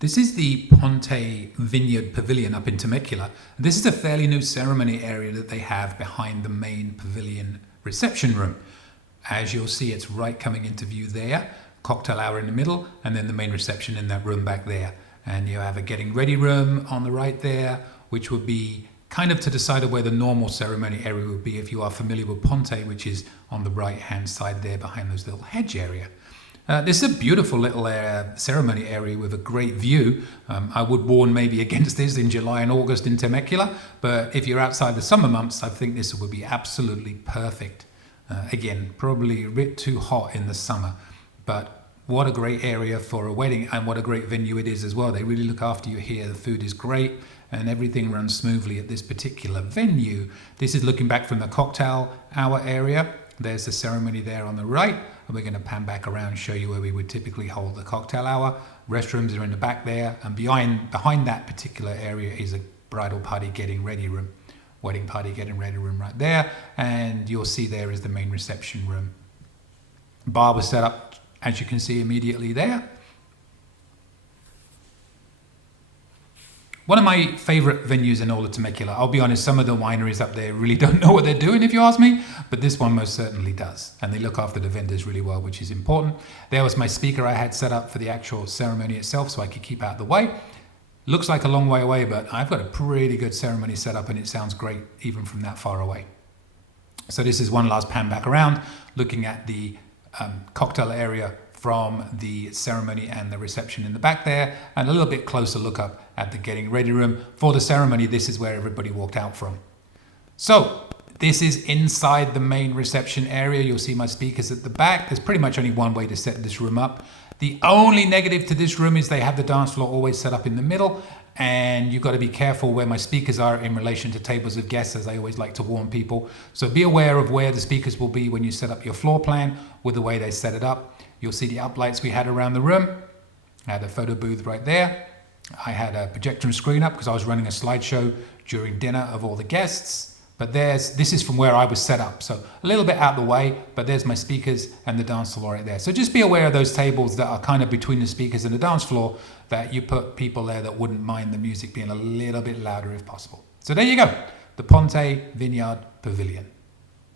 This is the Ponte Vineyard Pavilion up in Temecula. This is a fairly new ceremony area that they have behind the main pavilion reception room. As you'll see, it's right coming into view there, cocktail hour in the middle, and then the main reception in that room back there. And you have a getting ready room on the right there, which would be kind of to the side of where the normal ceremony area would be if you are familiar with Ponte, which is on the right hand side there behind those little hedge area. This is a beautiful little ceremony area with a great view. I would warn maybe against this in July and August in Temecula, but if you're outside the summer months, I think this would be absolutely perfect. Again, probably a bit too hot in the summer, but what a great area for a wedding, and what a great venue it is as well. They really look after you here. The food is great and everything runs smoothly at this particular venue. This is looking back from the cocktail hour area. There's the ceremony there on the right, and we're going to pan back around and show you where we would typically hold the cocktail hour. Restrooms are in the back there, and behind that particular area is a bridal party getting ready room, wedding party getting ready room right there, and you'll see there is the main reception room. Bar was set up, as you can see, immediately there. One of my favorite venues in all of Temecula. I'll be honest, some of the wineries up there really don't know what they're doing, if you ask me, but this one most certainly does. And they look after the vendors really well, which is important. There was my speaker I had set up for the actual ceremony itself so I could keep out of the way. Looks like a long way away, but I've got a pretty good ceremony set up and it sounds great even from that far away. So this is one last pan back around, looking at the cocktail area from the ceremony and the reception in the back there, and a little bit closer look up at the getting ready room. For the ceremony, this is where everybody walked out from. So this is inside the main reception area. You'll see my speakers at the back. There's pretty much only one way to set this room up. The only negative to this room is they have the dance floor always set up in the middle, and you've got to be careful where my speakers are in relation to tables of guests, as I always like to warn people. So be aware of where the speakers will be when you set up your floor plan with the way they set it up. You'll see the uplights we had around the room. I had a photo booth right there. I had a projector screen up because I was running a slideshow during dinner of all the guests. But this is from where I was set up. So a little bit out of the way, but there's my speakers and the dance floor right there. So just be aware of those tables that are kind of between the speakers and the dance floor, that you put people there that wouldn't mind the music being a little bit louder if possible. So there you go, the Ponte Vineyard Pavilion.